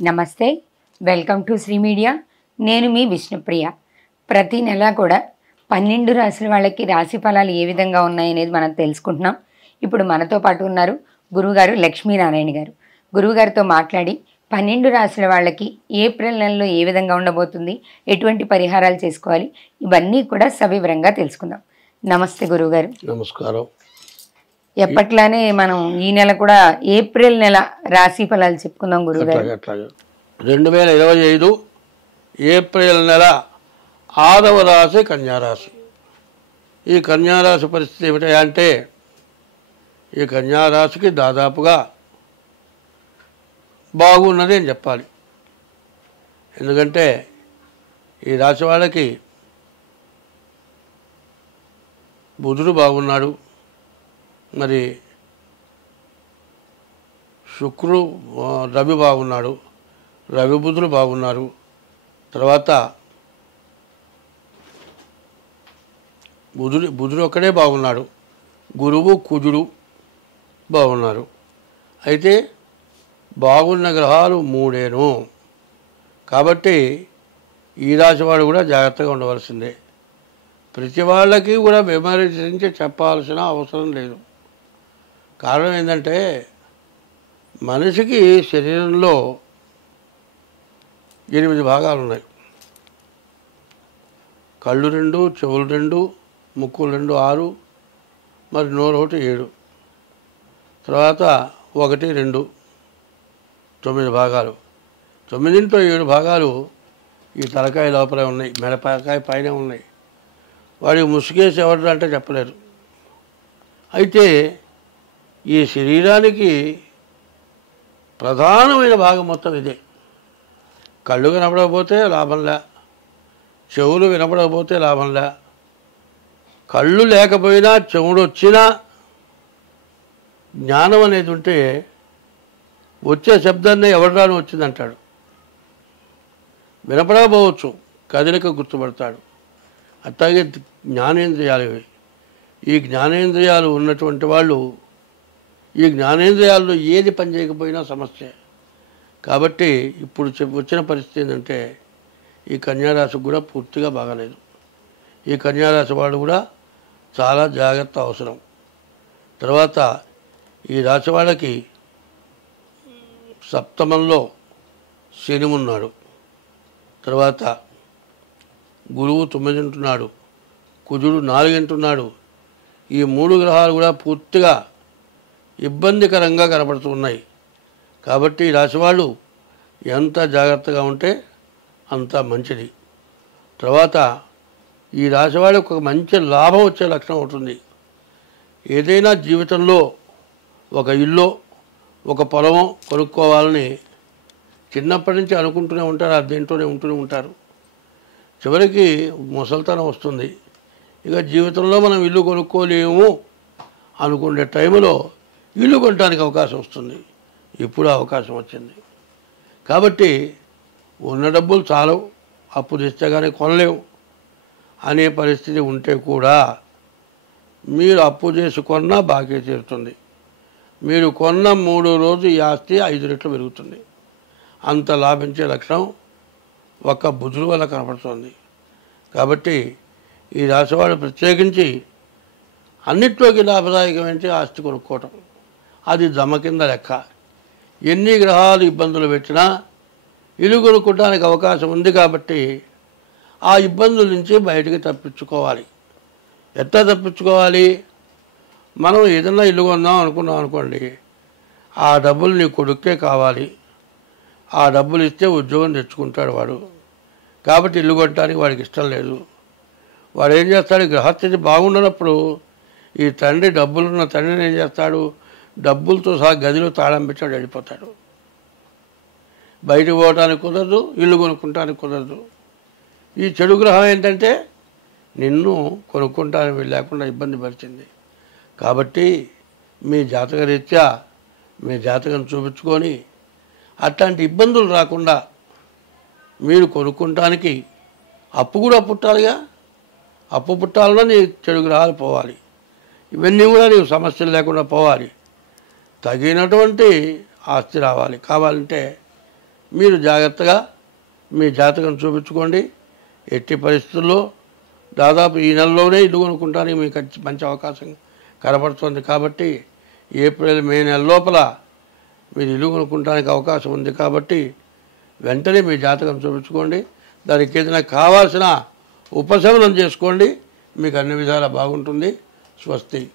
నమస్తే, welcome to Shri media. నేను మీ విష్ణుప్రియ. ప్రతి నెల కూడా 12 రాశుల వాళ్ళకి రాశి ఫలాలు ఏ విధంగా ఉన్నాయనేది మనం తెలుసుకుంటున్నాం. ఇప్పుడు మనతో పాటు ఉన్నారు గురువుగారు లక్ష్మీనారాయణ గారు. గురువుగారితో మాట్లాడి 12 రాశుల వాళ్ళకి ఏప్రిల్ నెలలో ఏ విధంగా ఉండబోతుంది, ఎటువంటి పరిహారాలు చేసుకోవాలి, ఇవన్నీ కూడా సవివరంగా తెలుసుకుందాం. నమస్తే గురువుగారు. నమస్కారం. ఎప్పట్లానే మనం ఈ నెల కూడా ఏప్రిల్ నెల రాశి ఫలాలు చెప్పుకుందాం గురువుగారు. 2025 ఏప్రిల్ నెల 6వ రాశి కన్యారాశి. ఈ కన్యారాశి పరిస్థితి ఏమిటంటే ఈ కన్యారాశికి దాదాపుగా బాగున్నది అని చెప్పాలి. ఎందుకంటే ఈ రాశి వాళ్ళకి బుధుడు బాగున్నాడు, మరి రవి బాగున్నాడు, రవి బుధులు బాగున్నారు. తర్వాత బుధుడు ఒక్కడే బాగున్నాడు, గురువు కుజుడు బాగున్నారు. అయితే బాగున్న గ్రహాలు 3 కాబట్టి ఈ రాశి వాడు కూడా జాగ్రత్తగా ఉండవలసిందే. ప్రతి వాళ్ళకి కూడా విమర్శించి చెప్పాల్సిన అవసరం లేదు. కారణం ఏంటంటే మనిషికి శరీరంలో 8 భాగాలు ఉన్నాయి. కళ్ళు 2, చెవులు 2, ముక్కులు 2, 6, మరి నోరు 1, 7, తర్వాత 1, 2, 9 భాగాలు. 9 7 భాగాలు ఈ తలకాయ లోపలే ఉన్నాయి, మెడపకాయ పైన ఉన్నాయి. వాడికి ముసుగేసి ఎవరు అంటే చెప్పలేరు. అయితే ఈ శరీరానికి ప్రధానమైన భాగం మొత్తం ఇదే. కళ్ళు కనపడకపోతే లాభంలే, చెవులు వినపడకపోతే లాభంలే, కళ్ళు లేకపోయినా చెవుడు వచ్చినా జ్ఞానం అనేది ఉంటే వచ్చే శబ్దాన్ని ఎవరిరాను వచ్చిందంటాడు. వినపడకపోవచ్చు, కదలిక గుర్తుపడతాడు. అట్లాగే జ్ఞానేంద్రియాలు ఇవి. ఈ జ్ఞానేంద్రియాలు ఉన్నటువంటి వాళ్ళు ఈ జ్ఞానేంద్రియాల్లో ఏది పని చేయకపోయినా సమస్య. కాబట్టి ఇప్పుడు వచ్చిన పరిస్థితి ఏంటంటే ఈ కన్యారాశికి కూడా పూర్తిగా బాగాలేదు. ఈ కన్యారాశి వాళ్ళు కూడా చాలా జాగ్రత్త అవసరం. తర్వాత ఈ రాశి వాళ్ళకి సప్తమంలో శని ఉన్నాడు, తర్వాత గురువు 9 ఉంటున్నాడు, కుజుడు 4 ఉంటున్నాడు. ఈ 3 గ్రహాలు కూడా పూర్తిగా ఇబ్బందికరంగా కనపడుతున్నాయి. కాబట్టి ఈ రాశి వాళ్ళు ఎంత జాగ్రత్తగా ఉంటే అంత మంచిది. తర్వాత ఈ రాశి వాళ్ళకి ఒక మంచి లాభం వచ్చే లక్షణం ఉంటుంది. ఏదైనా జీవితంలో ఒక ఇల్లు, ఒక పొలమో కొనుక్కోవాలని చిన్నప్పటి నుంచి అనుకుంటూనే ఉంటారు, అదేంటోనే ఉంటూనే ఉంటారు. చివరికి ముసలితనం వస్తుంది. ఇక జీవితంలో మనం ఇల్లు కొనుక్కోలేము అనుకునే టైంలో ఇల్లు కొనడానికి అవకాశం వస్తుంది. ఇప్పుడు అవకాశం వచ్చింది. కాబట్టి ఉన్న డబ్బులు చాలు, అప్పు తెస్తే కానీ కొనలేవు అనే పరిస్థితి ఉంటే కూడా మీరు అప్పు చేసి కొన్నా బాకీ తీరుతుంది. మీరు కొన్న 3 రోజు ఈ ఆస్తి 5 రెట్లు పెరుగుతుంది. అంత లాభించే లక్షణం ఒక్క బుధుడు వల్ల కనపడుతుంది. కాబట్టి ఈ రాశివాడు ప్రత్యేకించి అన్నిట్లోకి లాభదాయకమైన ఆస్తి కొనుక్కోవటం, అది జమ కింద లెక్క. ఎన్ని గ్రహాలు ఇబ్బందులు పెట్టినా ఇల్లు కొనుక్కోవడానికి అవకాశం ఉంది. కాబట్టి ఆ ఇబ్బందుల నుంచి బయటికి తప్పించుకోవాలి. ఎట్లా తప్పించుకోవాలి? మనం ఏదన్నా ఇల్లు కొందాం అనుకున్నాం అనుకోండి, ఆ డబ్బులు నీ కొడుక్కే కావాలి. ఆ డబ్బులు ఇస్తే ఉద్యోగం తెచ్చుకుంటాడు వాడు. కాబట్టి ఇల్లు కొట్టడానికి వాడికి ఇష్టం లేదు. వాడు ఏం చేస్తాడు? గ్రహస్థితి బాగుండనప్పుడు ఈ తండ్రి, డబ్బులున్న తండ్రిని ఏం చేస్తాడు? డబ్బులతో సహా గదిలో తాళం పెట్టాడు, వెళ్ళిపోతాడు. బయటకు పోవటానికి కుదరదు, ఇల్లు కొనుక్కుంటానికి కుదరదు. ఈ చెడు గ్రహం ఏంటంటే నిన్ను కొనుక్కుంటానికి లేకుండా ఇబ్బంది పరిచింది. కాబట్టి మీ జాతక రీత్యా మీ జాతకం చూపించుకొని అట్లాంటి ఇబ్బందులు రాకుండా మీరు కొనుక్కుంటానికి అప్పు కూడా పుట్టాలిగా. అప్పు పుట్టాలన్నా నీ చెడు గ్రహాలు పోవాలి. ఇవన్నీ కూడా నీకు సమస్యలు లేకుండా పోవాలి. తగినటువంటి ఆస్తి రావాలి. కావాలంటే మీరు జాగ్రత్తగా మీ జాతకం చూపించుకోండి. ఎట్టి పరిస్థితుల్లో దాదాపు ఈ నెలలోనే ఇల్లు కొనుక్కుంటానికి మీకు మంచి అవకాశం కనబడుతుంది. కాబట్టి ఏప్రిల్ మే నెల లోపల మీరు ఇల్లు కొనుక్కుంటానికి అవకాశం ఉంది. కాబట్టి వెంటనే మీ జాతకం చూపించుకోండి. దానికి ఏదైనా కావాల్సిన ఉపశమనం చేసుకోండి. మీకు అన్ని విధాలా బాగుంటుంది. స్వస్తి.